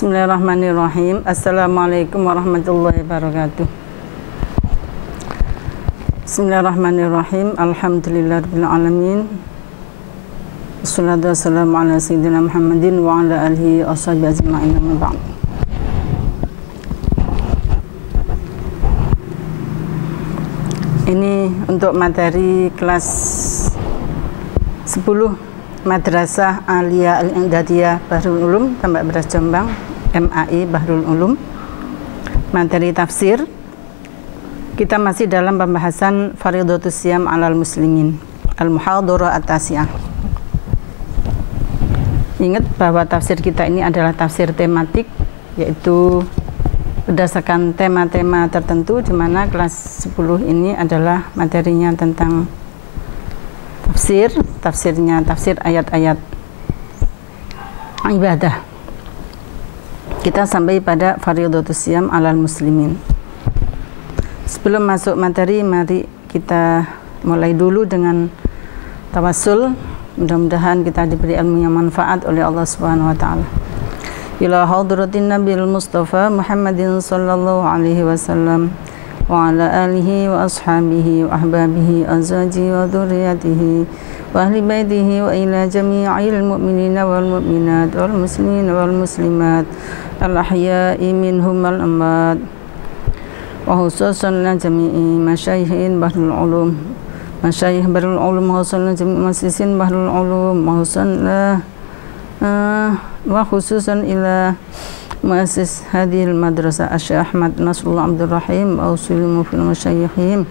Bismillahirrahmanirrahim. Assalamualaikum warahmatullahi wabarakatuh. Bismillahirrahmanirrahim. Alhamdulillahirabbil alamin. Wassalatu wassalamu ala sayyidina Muhammadin wa ala alihi washabihi ajma'in. Amma ba'd. Ini untuk materi kelas 10 Madrasah Aliyah Al-I'dadiyah Bahrul Ulum Tambak Beras Jombang, MAI Bahrul Ulum. Materi tafsir. Kita masih dalam pembahasan Faridatus Shiyam 'alal muslimin, Al-Muhadharah At-Tasi'ah. Ingat bahwa tafsir kita ini adalah tafsir tematik, yaitu berdasarkan tema-tema tertentu, di mana kelas 10 ini adalah materinya tentang tafsir ayat-ayat ibadah. Kita sampai pada Faridatus Shiyam 'alal muslimin. Sebelum masuk materi, mari kita mulai dulu dengan tawassul. Mudah-mudahan kita diberi ilmu yang manfaat oleh Allah Subhanahu wa taala. Ila hadratin Nabil Mustafa Muhammadin sallallahu alaihi wasallam wa ala alihi wa ashabihi wa ahbabihi azwaji wa dhurriyyatihi wa ahli baitihi wa ila jami'il mu'minina wal mu'minat wal muslimin wal muslimat al ahya'i minhum wal amwat wa khususan la jami'i masyayikhin Bahrul Ulum, masyayikh Bahrul Ulum, khususan jami'i masjisin Bahrul Ulum, wa khususan ila muassis hadhil madrasah Syekh Ahmad Nasrullah Abdul Rahim wa usulimu fil masyayikhim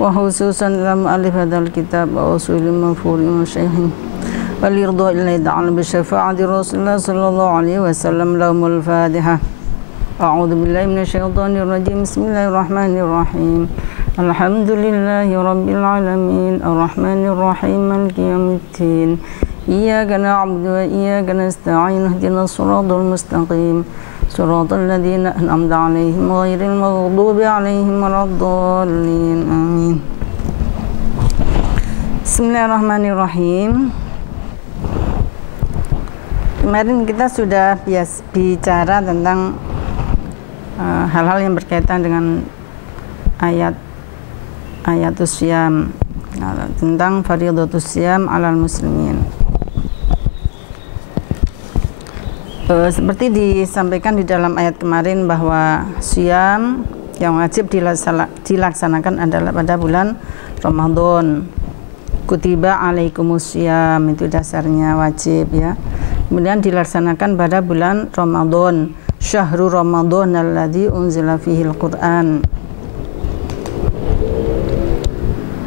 wa khususan ila mu'allif hadzal kitab wa usulimu fil masyayikhim wal irda ila ta'ala bi syafa'ati Rasulullah sallallahu alaihi wasallam. Lahumul Fatihah. A'udzu billahi minasyaitonir rajim. Bismillahirrahmanirrahim. Alhamdulillahi rabbil alamin arrahmanir rahim maliki yaumiddin. Iyyaka na'budu wa iyyaka nasta'in ihdinas siratal mustaqim siratal ladzina an'amta 'alaihim ghairil maghdubi 'alaihim waladdallin. Amin. Bismillahirrahmanirrahim. Kemarin kita sudah bicara tentang hal-hal yang berkaitan dengan ayatus syiyam, tentang faridatus syiyam 'alal muslimin. Seperti disampaikan di dalam ayat kemarin bahwa syiyam yang wajib dilaksanakan adalah pada bulan Ramadan. Kutiba alaikumus syiyam, itu dasarnya wajib ya. Kemudian dilaksanakan pada bulan Ramadan. Syahrul Ramadan alladzi unzila fihil Qur'an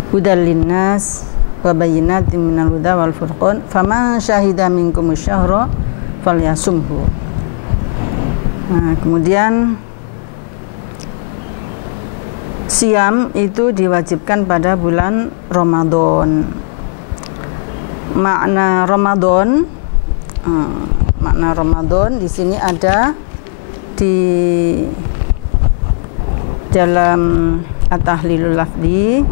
hudal linnas wa bayyinatin minal huda wal furqan faman syahida minkumus syahra falyasumhu. Nah, kemudian syiyam itu diwajibkan pada bulan Ramadan. Makna Ramadan di sini ada di dalam At-Tahlilul Lafzi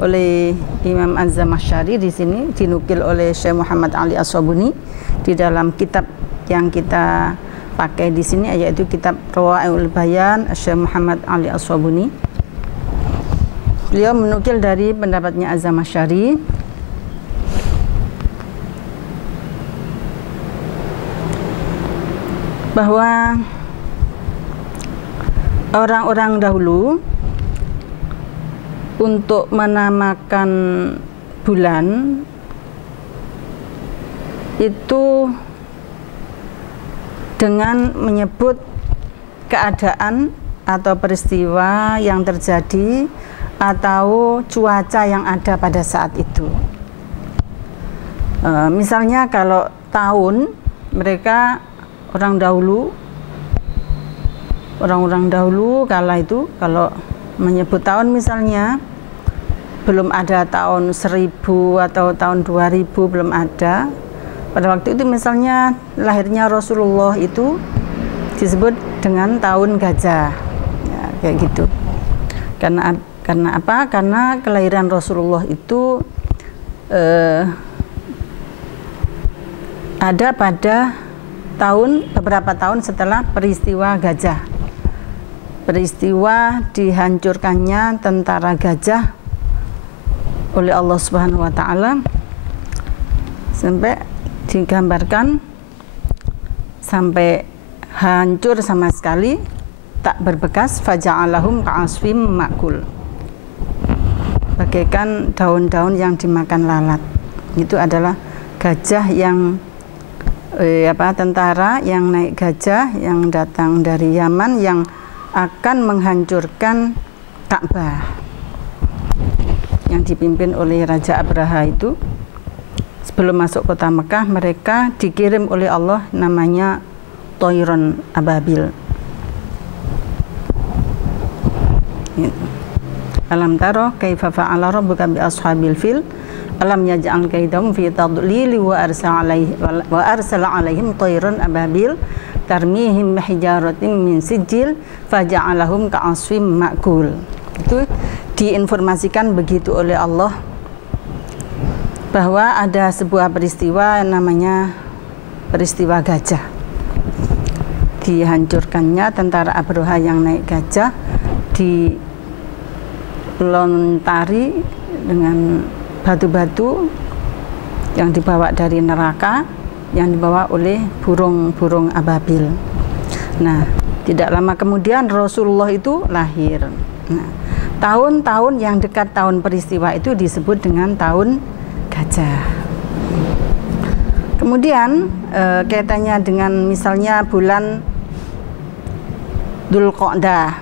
oleh Imam Az-Zamakhsyari. Di sini dinukil oleh Syekh Muhammad Ali As-Sabuni di dalam kitab yang kita pakai di sini, yaitu kitab Rawai'ul Bayan Syekh Muhammad Ali As-Sabuni. Beliau menukil dari pendapatnya Az-Zamakhsyari bahwa orang-orang dahulu untuk menamakan bulan itu dengan menyebut keadaan atau peristiwa yang terjadi atau cuaca yang ada pada saat itu. Misalnya kalau tahun, mereka orang-orang dahulu kala itu kalau menyebut tahun, misalnya belum ada tahun 1000 atau tahun 2000, belum ada. Pada waktu itu misalnya lahirnya Rasulullah itu disebut dengan tahun gajah ya, kayak gitu. Karena apa? Karena kelahiran Rasulullah itu ada pada beberapa tahun setelah peristiwa Gajah. Peristiwa dihancurkannya tentara Gajah oleh Allah Subhanahu wa taala, sampai digambarkan sampai hancur sama sekali, tak berbekas, faja'alahum ka'asfim ma'kul, bagaikan daun-daun yang dimakan lalat. Itu adalah gajah yang tentara yang naik gajah yang datang dari Yaman yang akan menghancurkan Ka'bah, yang dipimpin oleh Raja Abraha itu. Sebelum masuk kota Mekah, mereka dikirim oleh Allah namanya Toiron Ababil. Alam taro kaifa fa'ala rabbuka bi ashabil fil alam yaj'al kaidahum fi tadlil wa arsala alaihim Toiron Ababil tarmihim bihijaratin min sijil faja'alahum ka'asfim ma'kul. Itu diinformasikan begitu oleh Allah bahwa ada sebuah peristiwa namanya peristiwa Gajah. Dihancurkannya tentara Abraha yang naik gajah, dilontari dengan batu-batu yang dibawa dari neraka, yang dibawa oleh burung-burung ababil. Nah, tidak lama kemudian Rasulullah itu lahir. Nah, tahun-tahun yang dekat tahun peristiwa itu disebut dengan tahun Gajah. Kemudian kaitannya dengan misalnya bulan Dzulqa'dah,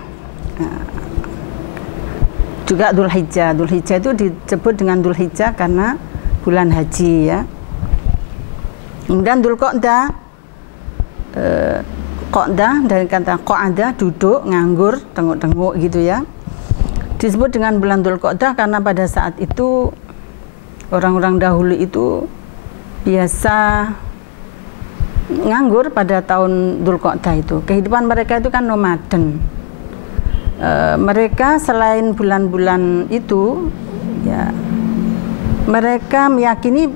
juga Dzulhijjah. Dzulhijjah itu disebut dengan Dzulhijjah karena bulan haji, ya. Kemudian Dzulqa'dah, Qa'dah dari kata qa'ada, duduk, nganggur, tengok-tengok gitu, ya. Disebut dengan bulan Dzulqa'dah karena pada saat itu orang-orang dahulu itu biasa nganggur pada tahun Dzulqa'dah itu. Kehidupan mereka itu kan nomaden. Mereka selain bulan-bulan itu, ya, mereka meyakini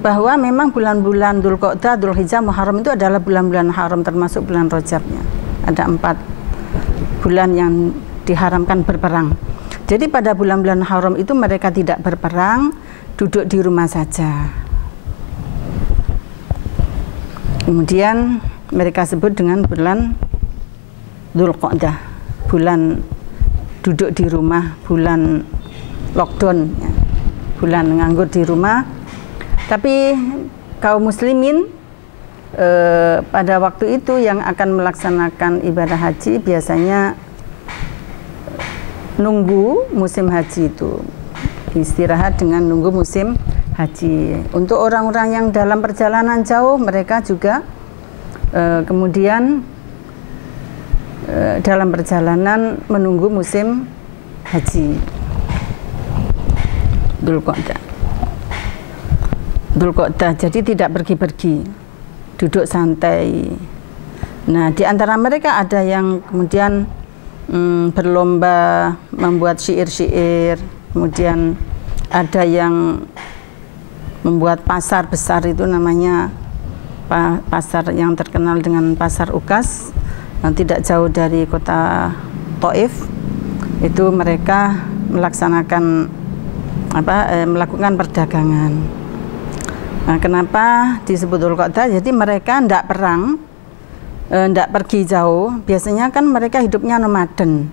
bahwa memang bulan-bulan Dzulqa'dah, Dzulhijjah, Muharram itu adalah bulan-bulan haram, termasuk bulan Rajabnya. Ada 4 bulan yang diharamkan berperang. Jadi pada bulan-bulan haram itu mereka tidak berperang, duduk di rumah saja. Kemudian mereka sebut dengan bulan Dzulqa'dah, bulan duduk di rumah, bulan lockdown, ya, bulan nganggur di rumah. Tapi kaum muslimin pada waktu itu yang akan melaksanakan ibadah haji biasanya nunggu musim haji itu, istirahat dengan nunggu musim haji. Untuk orang-orang yang dalam perjalanan jauh, mereka juga kemudian dalam perjalanan menunggu musim haji Dzulqa'dah. Jadi tidak pergi-pergi, duduk santai. Nah, di antara mereka ada yang kemudian berlomba membuat syair-syair, kemudian ada yang membuat pasar besar, itu namanya pasar yang terkenal dengan pasar Ukas, yang tidak jauh dari kota Taif. Itu mereka melaksanakan melakukan perdagangan. Nah, kenapa disebut Dzulqa'dah? Jadi mereka tidak perang, tidak pergi jauh. Biasanya kan mereka hidupnya nomaden.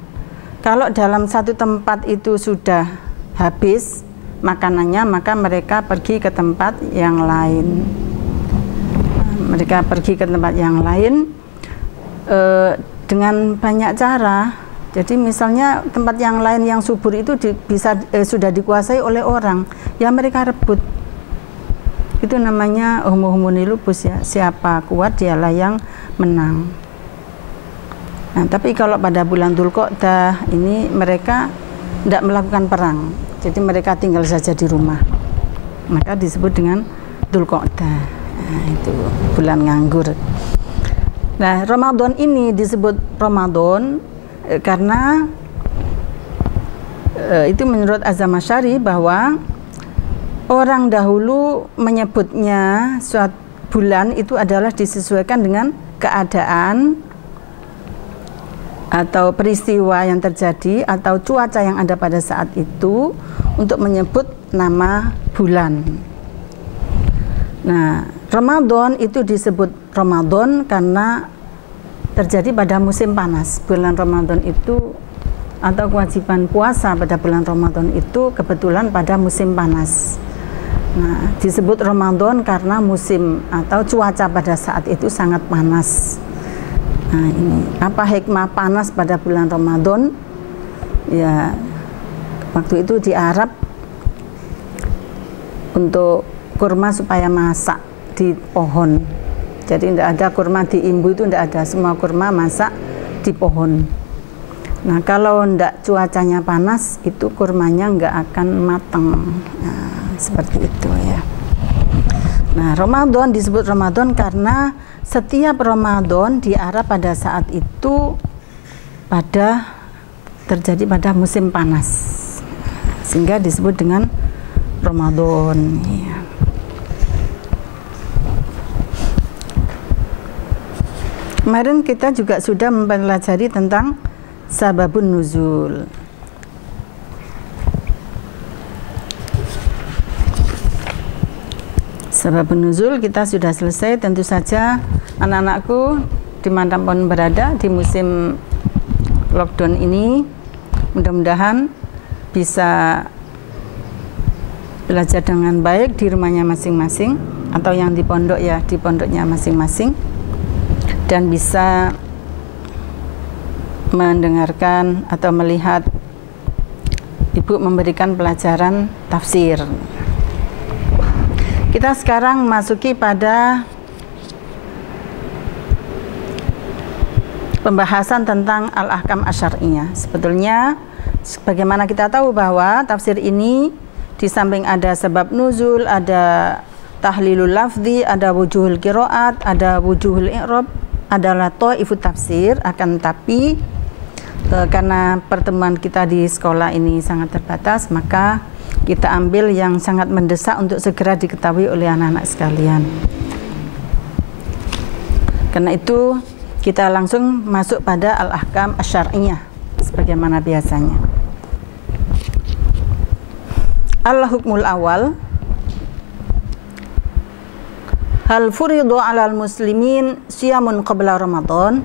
Kalau dalam satu tempat itu sudah habis makanannya, maka mereka pergi ke tempat yang lain. Mereka pergi ke tempat yang lain dengan banyak cara. Jadi misalnya tempat yang lain yang subur itu sudah dikuasai oleh orang, ya mereka rebut. Itu namanya homo-homoni lupus, ya. Siapa kuat dialah yang menang. Nah, tapi kalau pada bulan Dzulqa'dah ini mereka tidak melakukan perang. Jadi mereka tinggal saja di rumah. Maka disebut dengan Dzulqa'dah. Nah, itu bulan nganggur. Nah, Ramadan ini disebut Ramadan karena itu menurut Azam Asy'ari bahwa orang dahulu menyebutnya bulan itu adalah disesuaikan dengan keadaan atau peristiwa yang terjadi atau cuaca yang ada pada saat itu untuk menyebut nama bulan. Nah, Ramadan itu disebut Ramadan karena terjadi pada musim panas. Bulan Ramadan itu atau kewajiban puasa pada bulan Ramadan itu kebetulan pada musim panas. Nah, disebut Ramadan karena musim atau cuaca pada saat itu sangat panas. Nah, ini apa hikmah panas pada bulan Ramadan? Ya, waktu itu di Arab untuk kurma supaya masak di pohon. Jadi tidak ada kurma di imbu, itu tidak ada, semua kurma masak di pohon. Nah, kalau tidak cuacanya panas, itu kurmanya nggak akan matang. Nah, seperti itu ya. Nah, Ramadan disebut Ramadan karena setiap Ramadan di Arab pada saat itu terjadi pada musim panas, sehingga disebut dengan Ramadan ya. Kemarin kita juga sudah mempelajari tentang sababun nuzul. Sababun nuzul kita sudah selesai. Tentu saja anak-anakku dimanapun berada di musim lockdown ini, mudah-mudahan bisa belajar dengan baik di rumahnya masing-masing, atau yang di pondok ya di pondoknya masing-masing, dan bisa mendengarkan atau melihat ibu memberikan pelajaran tafsir. Kita sekarang masuki pada pembahasan tentang al-ahkam asy-syar'iyyah. Sebetulnya sebagaimana kita tahu bahwa tafsir ini di samping ada sebab nuzul, ada tahlilul lafzi, ada wujuhul qiraat, ada wujuhul i'rab, adalah thaifut tafsir. Akan tetapi karena pertemuan kita di sekolah ini sangat terbatas, maka kita ambil yang sangat mendesak untuk segera diketahui oleh anak-anak sekalian. Karena itu kita langsung masuk pada al-ahkam asy-syar'iyyah sebagaimana biasanya. Al-hukmul awal, hal furidu 'alal muslimin siyamun qabla Ramadan.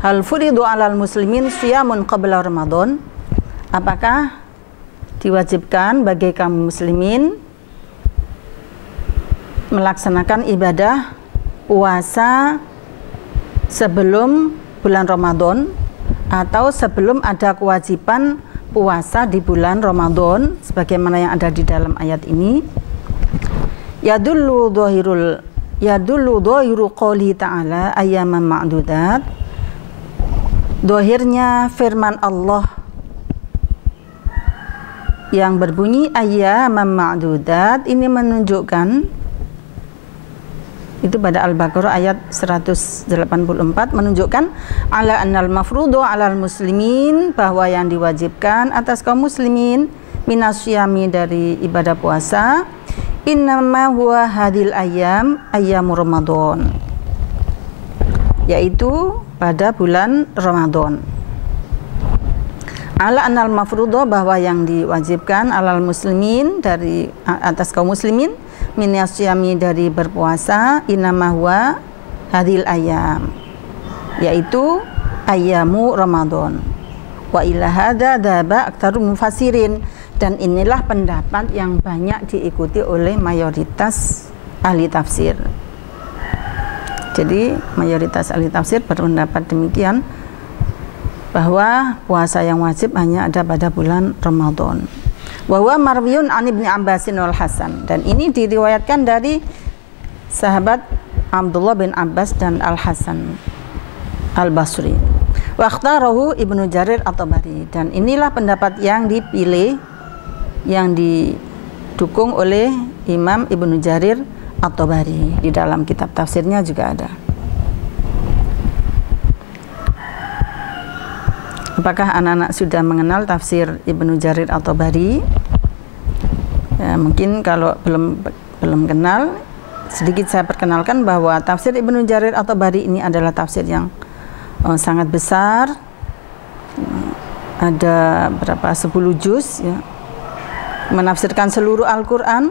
Hal furidu 'alal muslimin siyamun qabla Ramadan. Apakah diwajibkan bagi kaum muslimin melaksanakan ibadah puasa sebelum bulan Ramadan atau sebelum ada kewajiban puasa di bulan Ramadan sebagaimana yang ada di dalam ayat ini? Yadullu dhahiru qouli ta'ala ayyaman ma'dudat. Dohirnya firman Allah yang berbunyi ayyaman ma'dudat ini menunjukkan, itu pada Al-Baqarah ayat 184, menunjukkan ala annal mafrudu 'alal muslimin, bahwa yang diwajibkan atas kaum muslimin minasyami dari ibadah puasa, innama huwa hadil ayyamu Ramadan, yaitu pada bulan Ramadan. Ala annal mafrudu, bahwa yang diwajibkan alal muslimin dari atas kaum muslimin minasyami dari berpuasa, innama huwa hadil ayyam, yaitu ayyamu Ramadan. Wa ila hadza dzaba aktsarul mufassirin, dan inilah pendapat yang banyak diikuti oleh mayoritas ahli tafsir. Jadi mayoritas ahli tafsir berpendapat demikian, bahwa puasa yang wajib hanya ada pada bulan Ramadan. Wa huwa marwiyun an Ibnu Abbasin wal Hasan, dan ini diriwayatkan dari sahabat Abdullah bin Abbas dan Al Hasan Al Basri. Wa ikhtarahu Ibnu Jarir At-Tabari, dan inilah pendapat yang dipilih, yang didukung oleh Imam Ibnu Jarir At-Tabari. Di dalam kitab tafsirnya juga ada. Apakah anak-anak sudah mengenal tafsir Ibnu Jarir At-Tabari? Ya, mungkin kalau belum kenal, sedikit saya perkenalkan bahwa tafsir Ibnu Jarir at-Tabari ini adalah tafsir yang sangat besar. Ada berapa 10 juz ya, menafsirkan seluruh Al-Quran.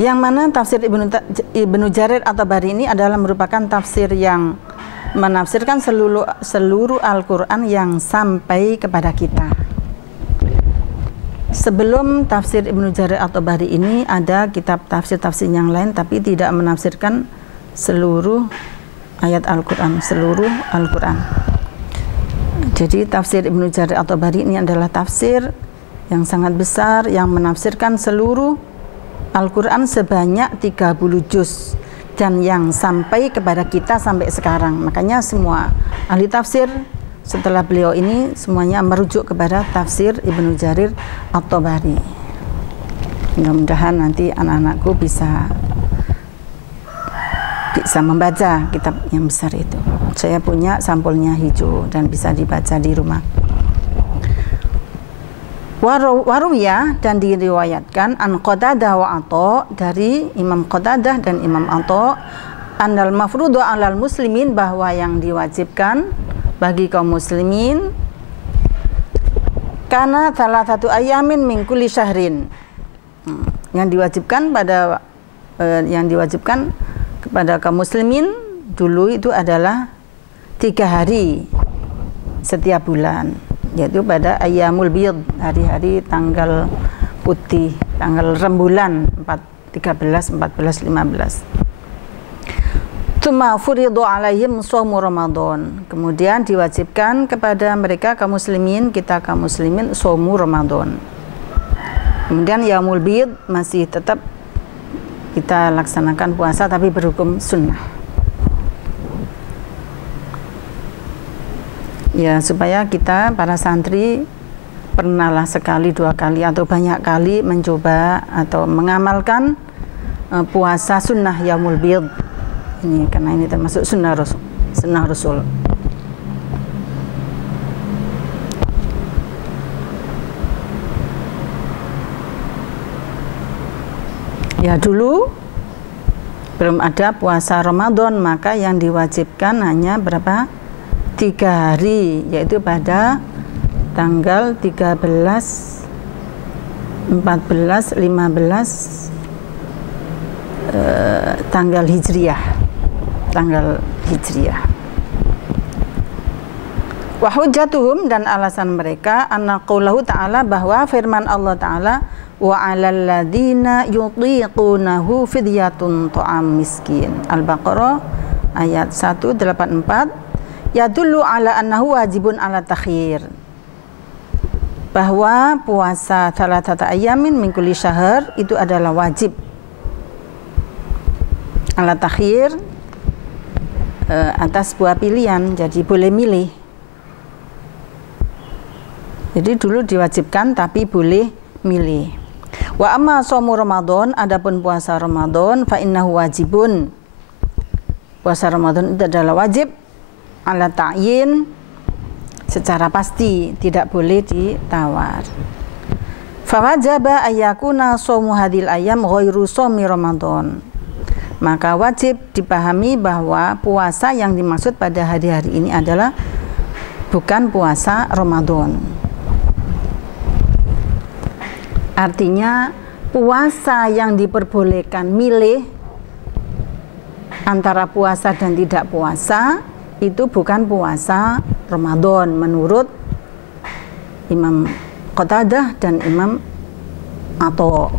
Yang mana tafsir Ibnu Jarir at-Tabari ini adalah merupakan tafsir yang menafsirkan seluruh Al-Quran yang sampai kepada kita. Sebelum tafsir Ibnu Jarir at-Tabari ini ada kitab tafsir-tafsir yang lain, tapi tidak menafsirkan seluruh ayat Al-Quran, seluruh Al-Quran. Jadi tafsir Ibnu Jarir at-Tabari ini adalah tafsir yang sangat besar yang menafsirkan seluruh Al-Quran sebanyak 30 juz dan yang sampai kepada kita sampai sekarang. Makanya semua ahli tafsir setelah beliau ini semuanya merujuk kepada tafsir Ibnu Jarir at-Tabari. Mudah-mudahan nanti anak-anakku bisa membaca kitab yang besar itu. Saya punya sampulnya hijau dan bisa dibaca di rumah. Waruya dan diriwayatkan an Qatadah wa Atha dari Imam Qatadah dan Imam Atha annal mafrudu 'alal muslimin, bahwa yang diwajibkan bagi kaum muslimin karena salah satu ayamin min kulli syahrin, yang diwajibkan kepada kaum muslimin dulu itu adalah 3 hari setiap bulan, yaitu pada ayyamul bid, hari-hari tanggal putih, tanggal rembulan 13, 14, 15. Tsumma furidu alaihim shaumu Ramadan. Kemudian diwajibkan kepada mereka kaum muslimin, kita kaum muslimin, shaumu Ramadan. Kemudian yaumul bid masih tetap kita laksanakan puasa tapi berhukum sunnah. Ya, supaya kita para santri pernahlah sekali, 2 kali atau banyak kali mencoba atau mengamalkan puasa sunnah yaumul bid ini, karena ini termasuk sunnah Rasul. Ya, dulu belum ada puasa Ramadan, maka yang diwajibkan hanya berapa? 3 hari, yaitu pada tanggal 13, 14, 15 tanggal Hijriyah. Wa hujjatuhum, dan alasan mereka anna qaulahu ta'ala, bahwa firman Allah Ta'ala wa 'alal ladzina yutiqunahu fidyatun ta'am miskin. Al-Baqarah ayat 184. Yadullu ala annahu wajibun ala takhir, bahwa puasa thalathata ayamin min kulli syahr itu adalah wajib ala takhir, atas sebuah pilihan, jadi boleh milih. Jadi dulu diwajibkan tapi boleh milih. Wa amma shaumu Ramadan, adapun puasa Ramadan, fa innahu wajibun, puasa Ramadan itu adalah wajib ala ta'yin, secara pasti, tidak boleh ditawar. Fawajaba ayyakuna shaumu hadil ayyam ghairu shaumi Ramadan, maka wajib dipahami bahwa puasa yang dimaksud pada hari-hari ini adalah bukan puasa Ramadan. Artinya puasa yang diperbolehkan milih antara puasa dan tidak puasa itu bukan puasa Ramadan menurut Imam Qatadah dan Imam Atha.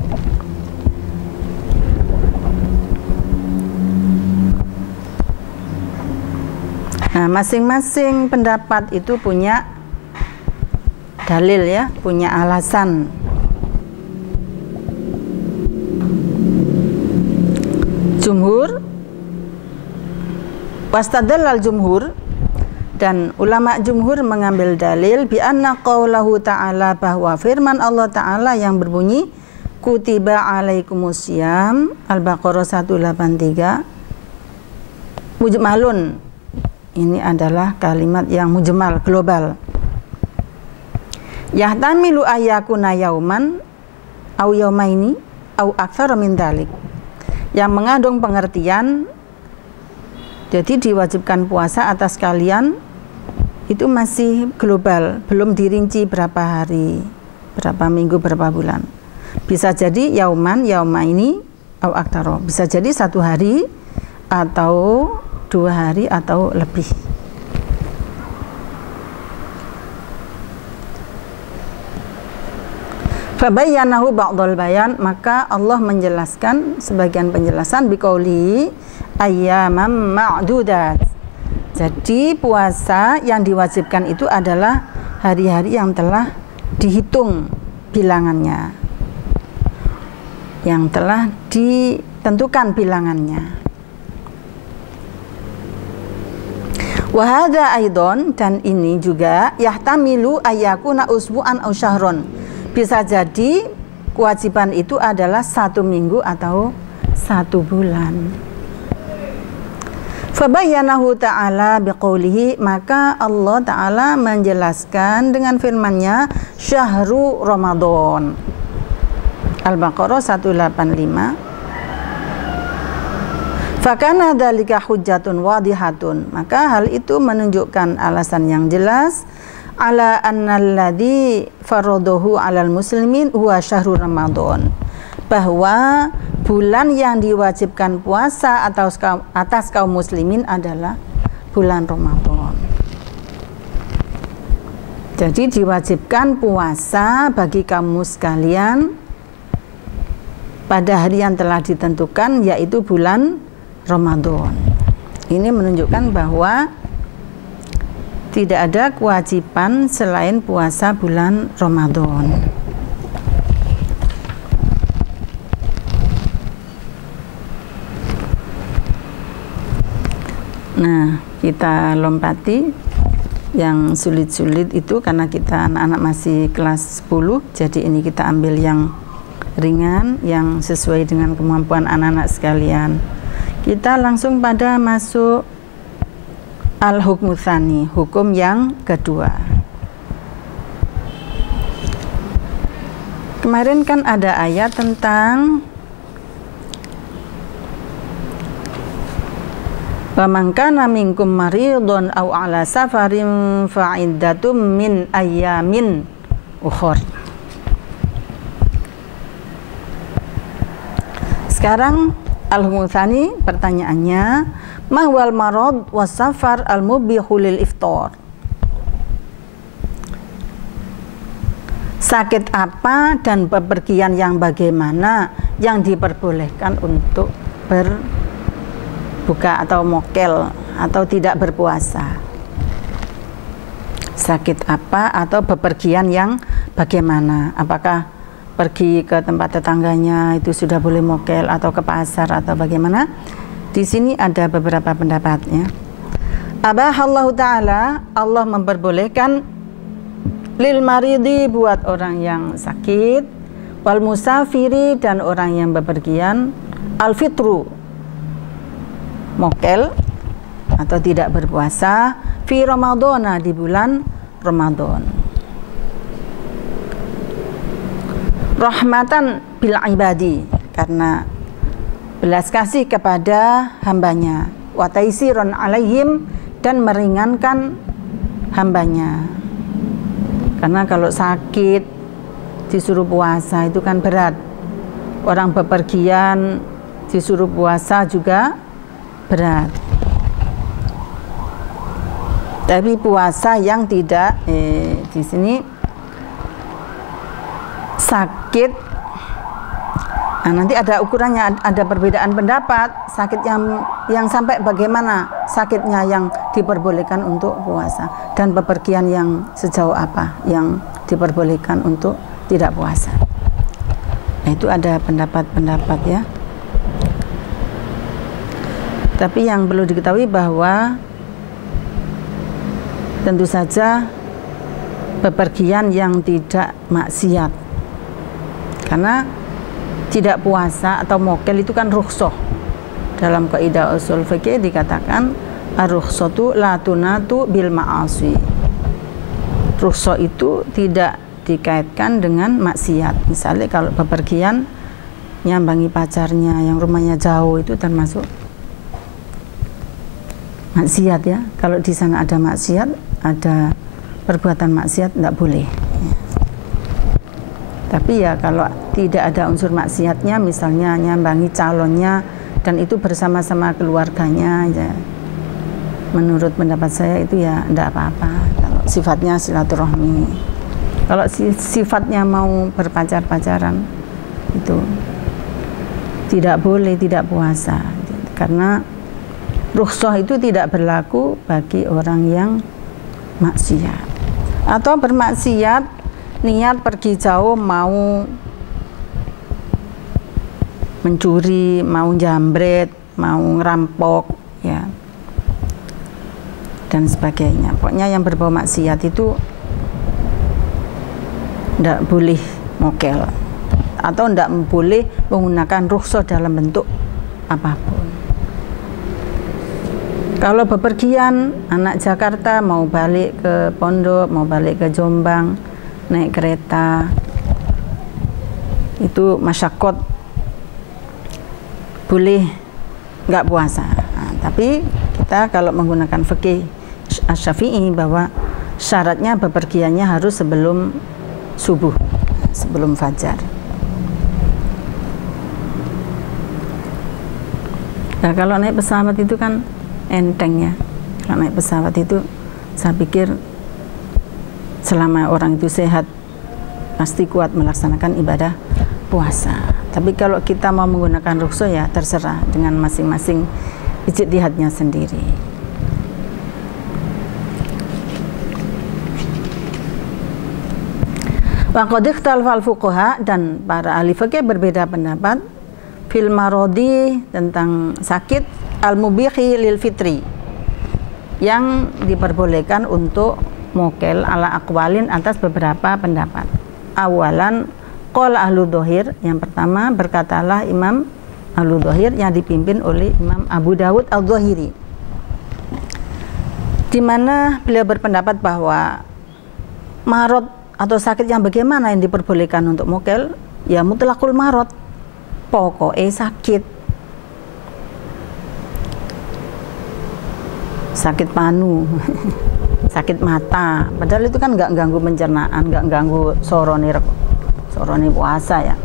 Nah, masing-masing pendapat itu punya dalil ya, punya alasan. Jumhur wastadallal jumhur, dan ulama jumhur mengambil dalil bi anna qaulahu ta'ala, bahwa firman Allah Ta'ala yang berbunyi kutiba alaikumusiyam, Al-Baqarah 183, mujmalun, ini adalah kalimat yang mujmal, global. Yahtamilu ayyakuna yauman au yaumaini au aktsara min dzalik, yang mengandung pengertian jadi diwajibkan puasa atas kalian itu masih global, belum dirinci berapa hari, berapa minggu, berapa bulan. Bisa jadi yauman, yaumaini au aktsara, bisa jadi 1 hari atau 2 hari atau lebih. Fabayyanahu ba'dal bayan, maka Allah menjelaskan sebagian penjelasan biqauli ayyaman ma'dudat. Jadi puasa yang diwajibkan itu adalah hari-hari yang telah dihitung bilangannya, yang telah ditentukan bilangannya. Wa hadza aidon, dan ini juga yahtamilu ayyakuna usbu'an aw syahron. Bisa jadi kewajiban itu adalah 1 minggu atau 1 bulan. Fabayyanahu ta'ala biqaulihi, maka Allah Ta'ala menjelaskan dengan firman-Nya syahru Ramadan. Al-Baqarah 185. Fakana dzalika hujjatun wadihatun, maka hal itu menunjukkan alasan yang jelas ala annalladzi faradahu 'alal muslimin huwa syahrul Ramadan, bahwa bulan yang diwajibkan puasa atas kaum muslimin adalah bulan Ramadan. Jadi diwajibkan puasa bagi kamu sekalian pada hari yang telah ditentukan, yaitu bulan Ramadan. Ini menunjukkan bahwa tidak ada kewajiban selain puasa bulan Ramadan. Nah, kita lompati yang sulit-sulit itu karena kita anak-anak masih kelas 10, jadi ini kita ambil yang ringan, yang sesuai dengan kemampuan anak-anak sekalian. Kita langsung pada masuk al-hukmu tsani, hukum yang kedua. Kemarin kan ada ayat tentang wa man kana minkum maridun aw ala safarin fa iddatum min ayyamin ukhra. Sekarang al-hukmu tsani, pertanyaannya, mahwal marad was safar al-mubihu lil iftar. Sakit apa dan bepergian yang bagaimana yang diperbolehkan untuk berbuka atau mokel atau tidak berpuasa? Sakit apa atau bepergian yang bagaimana? Apakah pergi ke tempat tetangganya itu sudah boleh mokel atau ke pasar atau bagaimana? Di sini ada beberapa pendapatnya. Abahallahu ta'ala, Allah memperbolehkan lil maridi, buat orang yang sakit, wal musafiri, dan orang yang bepergian, al fitru, mokel atau tidak berpuasa, fi Ramadana, di bulan Ramadan. Rahmatan bil ibadi, karena belas kasih kepada hambanya, wa taisiron alaihim, dan meringankan hambanya. Karena kalau sakit disuruh puasa itu kan berat. Orang bepergian disuruh puasa juga berat. Tapi puasa yang tidak di sini sakit. Nah, nanti ada ukurannya, ada perbedaan pendapat. Sakit yang sampai bagaimana sakitnya yang diperbolehkan untuk puasa, dan bepergian yang sejauh apa yang diperbolehkan untuk tidak puasa. Nah, itu ada pendapat-pendapat ya. Tapi yang perlu diketahui bahwa tentu saja bepergian yang tidak maksiat, karena tidak puasa atau mokel itu kan rukhsah. Dalam kaidah usul fikih dikatakan ar-rukhsatu la tunatu bil ma'asi. Rukhsah itu tidak dikaitkan dengan maksiat. Misalnya kalau bepergian nyambangi pacarnya yang rumahnya jauh, itu termasuk maksiat ya. Kalau di sana ada maksiat, ada perbuatan maksiat, tidak boleh. Tapi ya kalau tidak ada unsur maksiatnya, misalnya nyambangi calonnya dan itu bersama-sama keluarganya, ya, menurut pendapat saya itu ya tidak apa-apa. Kalau sifatnya silaturahmi, kalau sifatnya mau berpacar-pacaran, itu tidak boleh, tidak puasa, karena rukhsah itu tidak berlaku bagi orang yang maksiat atau bermaksiat. Niat pergi jauh, mau mencuri, mau jambret, mau ngerampok, ya, dan sebagainya. Pokoknya yang berbau maksiat itu tidak boleh mokel atau tidak boleh menggunakan rukhsah dalam bentuk apapun. Kalau bepergian, anak Jakarta mau balik ke Pondok, mau balik ke Jombang, naik kereta, itu masyakot, boleh nggak puasa. Nah, tapi kita kalau menggunakan fikih Syafi'i bahwa syaratnya bepergiannya harus sebelum subuh, sebelum fajar. Nah, kalau naik pesawat itu kan enteng ya. Kalau naik pesawat itu saya pikir selama orang itu sehat pasti kuat melaksanakan ibadah puasa. Tapi kalau kita mau menggunakan rukhsah ya terserah, dengan masing-masing ijtihadnya sendiri. Wa qad ikhtalafa al-fuqaha, dan para ahli fikih berbeda pendapat fil maradi, tentang sakit al-mubihi lil fitri, yang diperbolehkan untuk mokel, ala aqwalin, atas beberapa pendapat. Awalan qala ahlu dhahir, yang pertama berkatalah Imam ahlu dhahir yang dipimpin oleh Imam Abu Dawud al-Dhahiri, di mana beliau berpendapat bahwa marad atau sakit yang bagaimana yang diperbolehkan untuk mokel, ya mutlaqul marad, pokoknya sakit panu, sakit mata, padahal itu kan nggak ganggu pencernaan, nggak ganggu soroni puasa ya.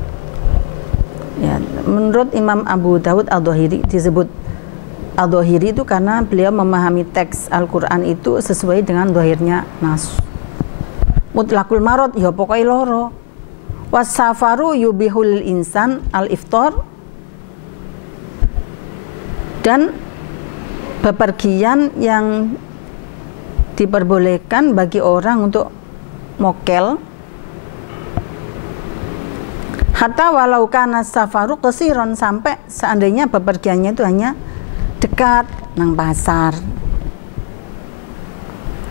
Ya, menurut Imam Abu Dawud al-Dhahiri, disebut al-Dhahiri itu karena beliau memahami teks Al-Quran itu sesuai dengan dhahirnya nas. Mutlaqul marad ya pokoknya loro. Wasafaru yubihul insan al-iftar, dan bepergian yang diperbolehkan bagi orang untuk mokel, hatta walau kana safaru qasiron, sampai seandainya bepergiannya itu hanya dekat nang pasar,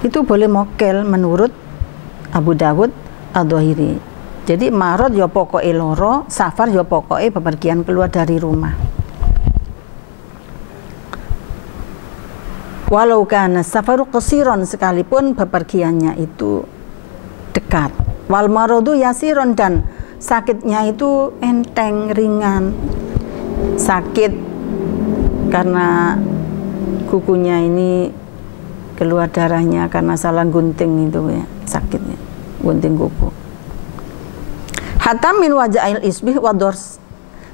itu boleh mokel menurut Abu Dawud al-Dhahiri. Jadi marad ya pokoknya loro, safar ya pokoknya bepergian keluar dari rumah. Walau kana safaru qasiron, sekalipun bepergiannya itu dekat. Wal maradu yasiron, dan sakitnya itu enteng, ringan. Sakit karena kukunya ini keluar darahnya karena salah gunting itu ya, sakitnya gunting kuku. Hatta min waja'il isbih wa dors,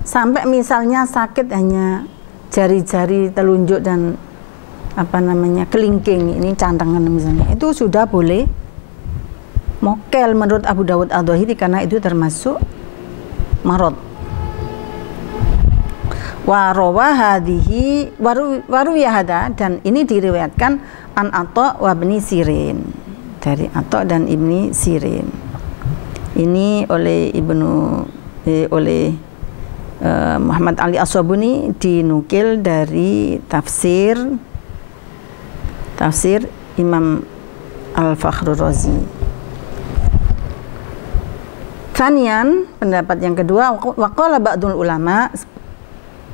sampai misalnya sakit hanya jari-jari telunjuk dan kelingking, ini cantengan misalnya, itu sudah boleh mokel menurut Abu Dawud al-Dhahiri, karena itu termasuk marad. Wa rawahadihi waru yahada, dan ini diriwayatkan an Atha wa Ibni Sirin, dari Atha dan Ibni Sirin. Ini oleh Muhammad Ali As-Sabuni, dinukil dari tafsir Imam Al-Fakhrur Razi. Tsaniyan, pendapat yang kedua, waqala ba'dul ulama,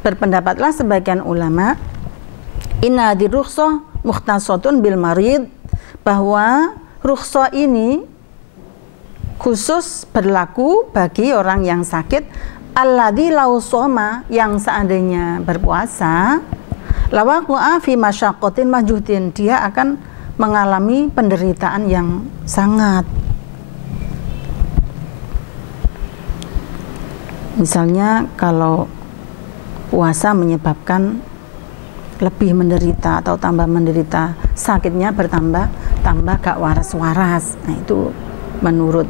berpendapatlah sebagian ulama, inna di rukhsah mukhtasatun bil marid, bahwa rukhsah ini khusus berlaku bagi orang yang sakit alladzi law shoma, yang seandainya berpuasa lawaqa fi masyaqqatin majuhdin, dia akan mengalami penderitaan yang sangat. Misalnya kalau puasa menyebabkan lebih menderita atau tambah menderita, sakitnya tambah gak waras-waras. Nah, itu menurut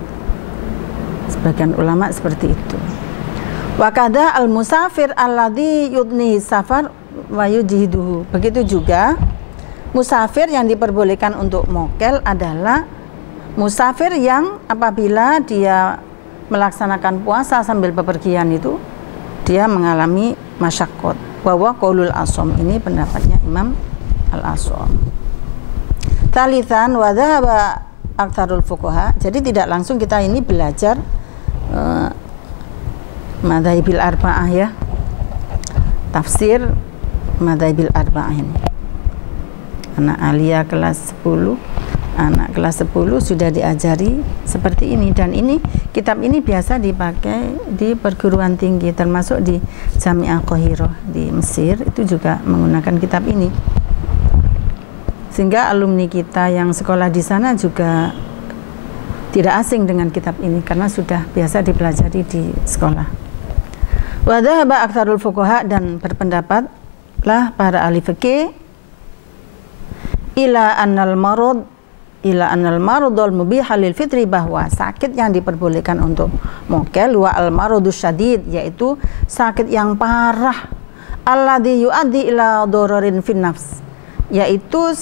sebagian ulama seperti itu. Wa kadza al musafir alladzi yudni safar wa yujiduhu. Begitu juga musafir yang diperbolehkan untuk mokel adalah musafir yang apabila dia melaksanakan puasa sambil bepergian itu dia mengalami masyaqqat. Bahwa qaulul Asham, ini pendapatnya Imam Al-Asham. Talitsan wa dhahaba aktsarul fuqaha. Jadi tidak langsung kita ini belajar madzhabil arba'ah ya. Tafsir madzhabil arba'ah ini. Anak alia kelas 10, anak kelas 10 sudah diajari seperti ini, dan ini kitab ini biasa dipakai di perguruan tinggi, termasuk di Jami'ah Qahirah di Mesir itu juga menggunakan kitab ini, sehingga alumni kita yang sekolah di sana juga tidak asing dengan kitab ini karena sudah biasa dipelajari di sekolah. Wa dhahaba aktsarul fuqaha, dan berpendapatlah para ahli fikih ila annal maradul mubih lil fitri, bahwa sakit yang diperbolehkan untuk mokel wa al maradus syadid, yaitu sakit yang parah, alladzi yuaddi ila dararin fin nafs, yaitu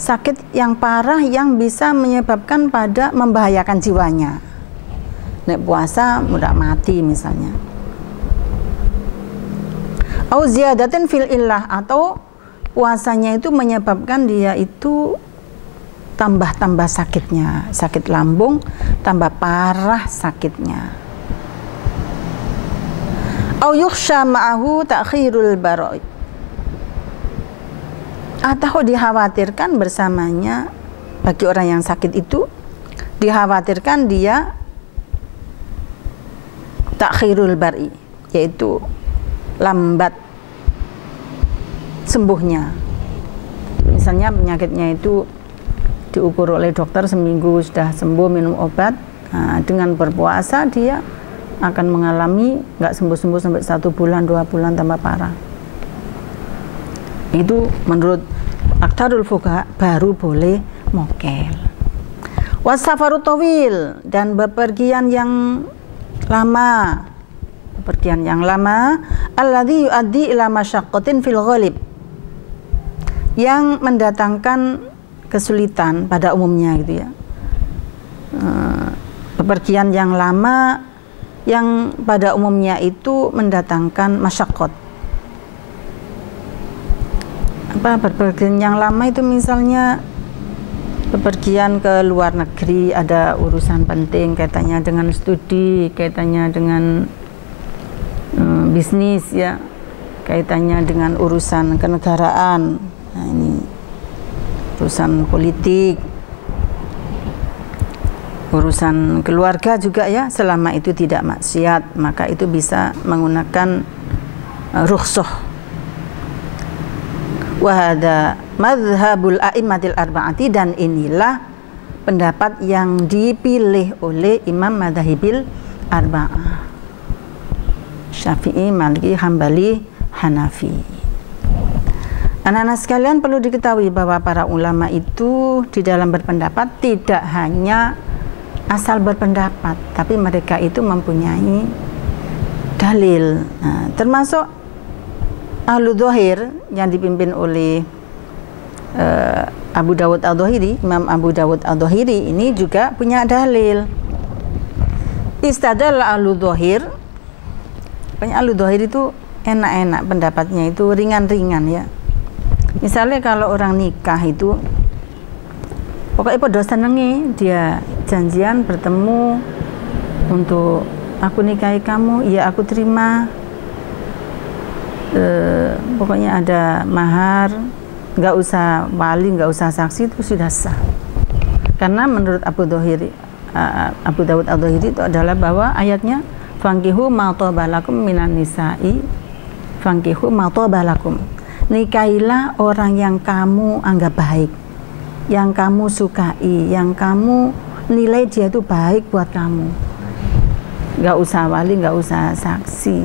sakit yang parah yang bisa menyebabkan pada membahayakan jiwanya. Nek puasa mudah mati misalnya. Au ziyadatin fil illah, atau puasanya itu menyebabkan dia itu tambah sakitnya, sakit lambung tambah parah sakitnya. Au yukhsha ma'ahu ta'khirul bara'i, atau dikhawatirkan bersamanya bagi orang yang sakit itu, dikhawatirkan dia ta'khirul bara'i, yaitu lambat sembuhnya. Misalnya penyakitnya itu diukur oleh dokter seminggu sudah sembuh, minum obat. Nah, dengan berpuasa dia akan mengalami nggak sembuh-sembuh sampai 1 bulan, 2 bulan tambah parah. Itu menurut aktsarul fuqaha baru boleh mokel. Wasafaru tawil, dan bepergian yang lama. Bepergian yang lama alladzi yuaddi ila masyaqqatin fil ghalib, yang mendatangkan kesulitan pada umumnya gitu ya. Bepergian yang lama yang pada umumnya itu mendatangkan masyaqqat. Bepergian yang lama itu misalnya bepergian ke luar negeri, ada urusan penting kaitannya dengan studi, kaitannya dengan bisnis ya, kaitannya dengan urusan kenegaraan. Nah, ini urusan politik, urusan keluarga juga ya, selama itu tidak maksiat maka itu bisa menggunakan rukhsah. Wa hadza madzhabul a'immatil arba'ati, dan inilah pendapat yang dipilih oleh Imam Madzhabil Arba'ah, Syafi'i, Maliki, Hambali, Hanafi. Anak-anak sekalian, perlu diketahui bahwa para ulama itu di dalam berpendapat tidak hanya asal berpendapat, tapi mereka itu mempunyai dalil. Nah, termasuk Ahlu Dhahir yang dipimpin oleh Abu Dawud Al-Dhahiri, Imam Abu Dawud Al-Dhahiri ini juga punya dalil. Istadal Ahlu Dhahir, pokoknya Ahlu Dhahir itu enak-enak pendapatnya, itu ringan-ringan ya. Misalnya kalau orang nikah itu pokoknya pada senengi dia janjian bertemu untuk aku nikahi kamu, iya aku terima, pokoknya ada mahar, nggak usah wali, nggak usah saksi, itu sudah sah. Karena menurut Abu Dawud Ad-Dhahiri itu adalah bahwa ayatnya fankihu ma thaba lakum minan nisa'i, fankihu ma thaba lakum, nikahilah orang yang kamu anggap baik, yang kamu sukai, yang kamu nilai dia itu baik buat kamu. Nggak usah wali, nggak usah saksi.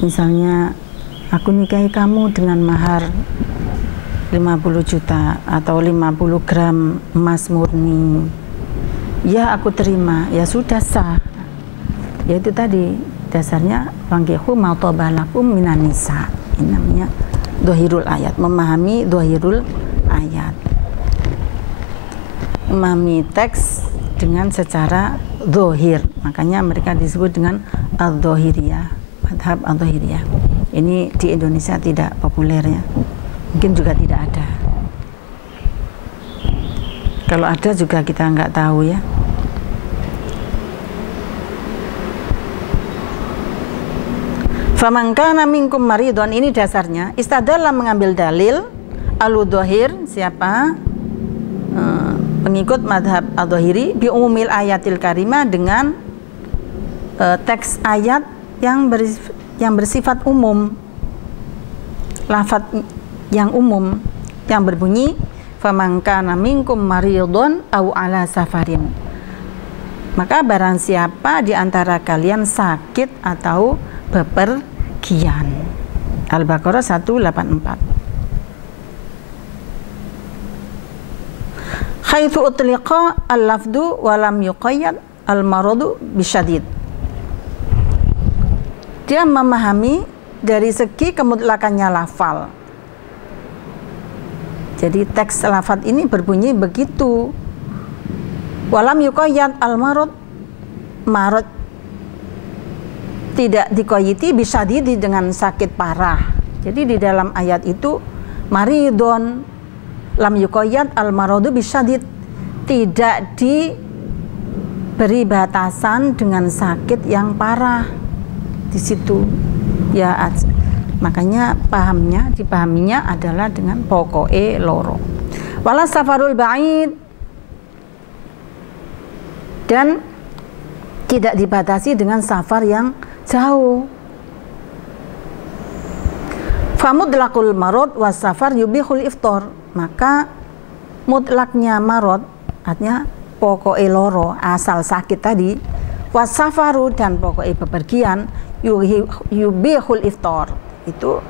Misalnya aku nikahi kamu dengan mahar 50 juta atau 50 gram emas murni, ya aku terima, ya sudah sah. Ya itu tadi dasarnya fankihu ma thaba lakum minan nisa. Ini namanya dhahirul ayat, memahami dhahirul ayat, memahami teks dengan secara dhahir. Makanya mereka disebut dengan ad-dhahiriyah, madhab ad-dhahiriyah. Ini di Indonesia tidak populer ya, mungkin juga tidak ada. Kalau ada juga kita nggak tahu ya. Faman kana minkum maridun, ini dasarnya istadalla, mengambil dalil al-dhahir, siapa pengikut madhab al-dhahiri, bi umumil ayatil karimah, dengan teks ayat yang bersifat umum, lafaz yang umum yang berbunyi faman kana minkum maridun au ala safarin, maka barang siapa di antara kalian sakit atau bepergian. Al-Baqarah 184. Haitsu utliqa al-lafdu wa lam yuqayyad al-maradu bisyadid. Dia memahami dari segi kemutlakannya lafal. Jadi teks lafaz ini berbunyi begitu. Walam yuqayyad al-marad, marad tidak dikoyiti bisyadid, dengan sakit parah. Jadi di dalam ayat itu maridun, lam yuqayyad al-maradu bisyadid, tidak diberi batasan dengan sakit yang parah di situ ya. Makanya dipahaminya adalah dengan pokoke loro. Wala safarul ba'id, dan tidak dibatasi dengan safar yang jauh. Famudlaqul marad was safar yubihul iftar, maka mutlaknya marad artinya pokoke loro, asal sakit tadi, was safaru, dan pokoke bepergian, yubihul iftar, itu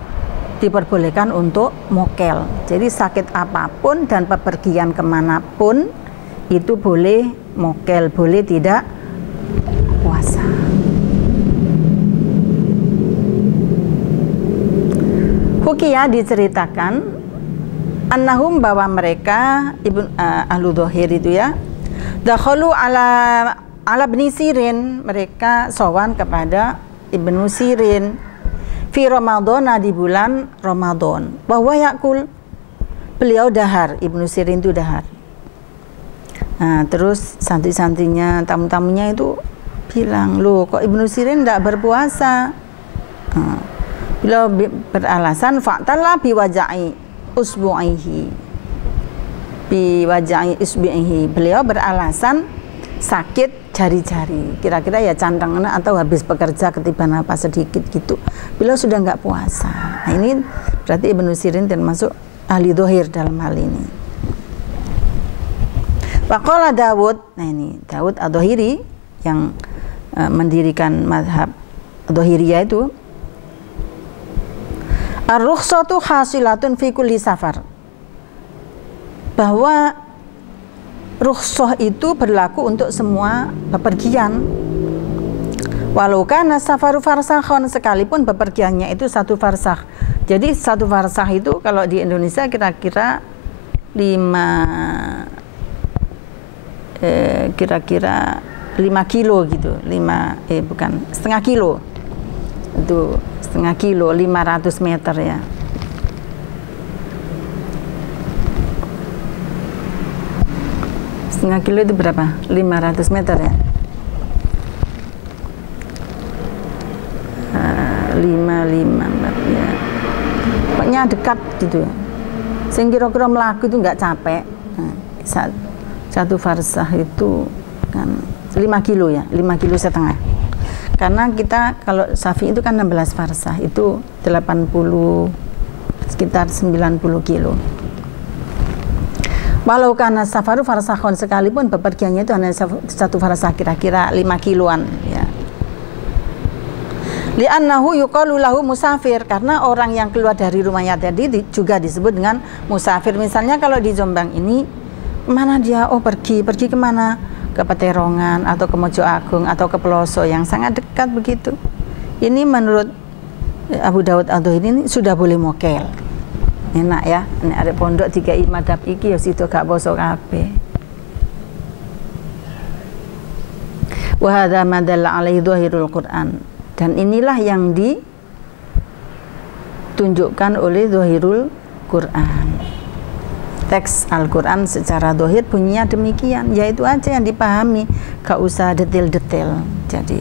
diperbolehkan untuk mokel. Jadi sakit apapun dan bepergian kemanapun itu boleh mokel, boleh tidak puasa. Hukiyah, diceritakan, annahum, bahwa mereka ahlu dhahir itu ya, dakhalu ala Ibnu Sirin, mereka sowan kepada Ibnu Sirin fi Ramadan, di bulan Ramadan, bahwa yakul, beliau dahar, Ibnu Sirin itu dahar. Nah, terus santri-santrinya, tamu-tamunya itu bilang, loh kok Ibnu Sirin tidak berpuasa? Beliau beralasan fa'talla biwaja'i usbu'ihi, beliau beralasan sakit jari-jari, kira-kira ya cantang atau habis bekerja ketiban apa sedikit gitu, beliau sudah nggak puasa. Nah, ini berarti Ibnu Sirin termasuk ahli dhahir dalam hal ini. Waqala Dawud, nah ini Dawud Ad-Dhahiri yang mendirikan madhab Dhahiriyah itu, ar-rukhsatu hasilatun fi kulli safar, bahwa rukhsah itu berlaku untuk semua bepergian. Walau kana safaru farsakhon, sekalipun bepergiannya itu 1 farsakh. Jadi 1 farsakh itu kalau di Indonesia kira-kira 5 kilo gitu, setengah kilo, itu setengah kilo, 500 meter ya. Setengah kilo itu berapa? 500 meter ya. 5 ya. Pokoknya dekat gitu ya. Sing kira-kira melaku itu nggak capek. Nah, 1 farsah itu kan 5 kilo ya, 5,5 kilo. Karena kita kalau Syafi'i itu kan 16 farsah, itu 80, sekitar 90 kilo. Walau karena safaru farsahon, sekalipun bepergiannya itu hanya 1 farsah, kira-kira 5 kiloan ya. Li'annahu yuqalu lahu musafir, karena orang yang keluar dari rumahnya tadi juga disebut dengan musafir. Misalnya kalau di Jombang ini, mana dia? Oh pergi kemana? Ke Peterongan atau ke Mojo Agung atau ke Peloso yang sangat dekat begitu. Ini menurut Abu Dawud ini sudah boleh mokel. Enak ya, nek arek pondok dikai madhab iki ya sido gak poso kabeh. Wa hadza ma dalla alaihi dhahirul Quran, dan inilah yang ditunjukkan oleh dhahirul Quran. Teks Al-Quran secara dhahir bunyinya demikian, yaitu aja yang dipahami, gak usah detail-detail. Jadi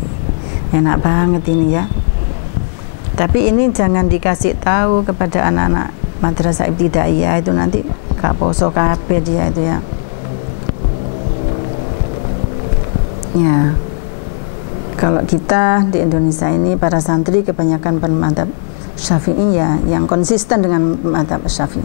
enak banget ini ya. Tapi ini jangan dikasih tahu kepada anak-anak madrasah ibtidaiyah, itu nanti gak poso kabeh dia itu ya. Ya, kalau kita di Indonesia ini para santri kebanyakan bermadzhab Syafi'i ya, yang konsisten dengan madzhab Syafi'i.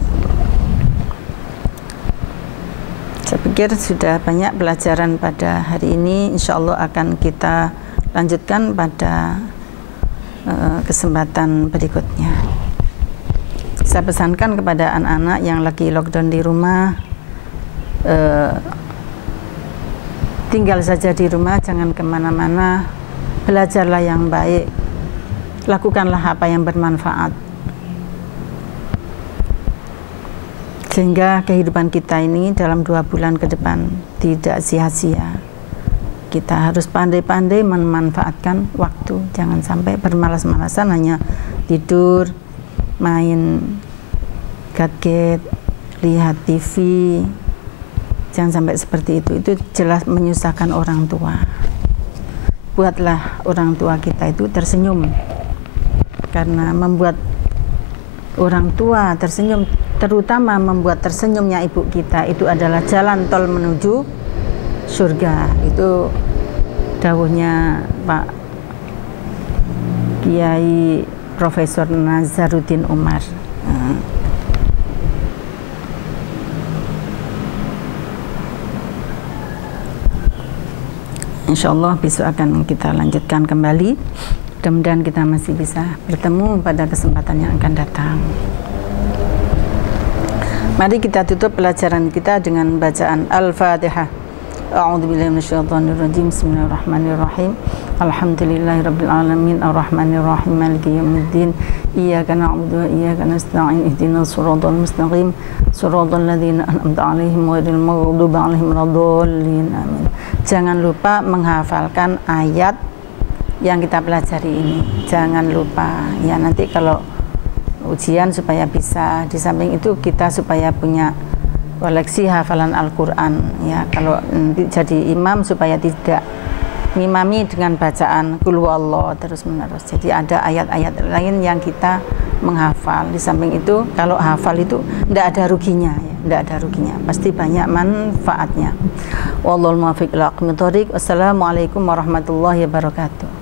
Saya pikir sudah banyak pelajaran pada hari ini, insya Allah akan kita lanjutkan pada kesempatan berikutnya. Saya pesankan kepada anak-anak yang lagi lockdown di rumah, tinggal saja di rumah, jangan kemana-mana, belajarlah yang baik, lakukanlah apa yang bermanfaat, sehingga kehidupan kita ini dalam 2 bulan ke depan tidak sia-sia. Kita harus pandai-pandai memanfaatkan waktu, jangan sampai bermalas-malasan hanya tidur, main gadget, lihat TV. Jangan sampai seperti itu jelas menyusahkan orang tua. Buatlah orang tua kita itu tersenyum, karena membuat orang tua tersenyum, terutama membuat tersenyumnya ibu kita, itu adalah jalan tol menuju surga. Itu dawuhnya Pak Kiai Profesor Nazaruddin Umar. Insya Allah besok akan kita lanjutkan kembali. Mudah-mudahan kita masih bisa bertemu pada kesempatan yang akan datang. Mari kita tutup pelajaran kita dengan bacaan Al-Fatihah. A'udzubillahi minasyaitonirrajim. Bismillahirrahmanirrahim. Alhamdulillahirabbil alamin arrahmanirrahim maliki yaumiddin. Iyyaka na'budu wa iyyaka nasta'in. Ihdinas siratal mustaqim. Siratal ladzina an'amta 'alaihim ghairil maghdubi 'alaihim waladdallin. Amin. Jangan lupa menghafalkan ayat yang kita pelajari ini. Jangan lupa ya, nanti kalau ujian supaya bisa, di samping itu kita supaya punya koleksi hafalan Al-Quran ya. Kalau nanti jadi imam supaya tidak ngimami dengan bacaan Qul huwallahu terus menerus. Jadi ada ayat-ayat lain yang kita menghafal. Di samping itu kalau hafal itu tidak ada ruginya ya, tidak ada ruginya, pasti banyak manfaatnya. Wallahul muwaffiq ila aqwamit thoriq. Wassalamualaikum warahmatullahi wabarakatuh.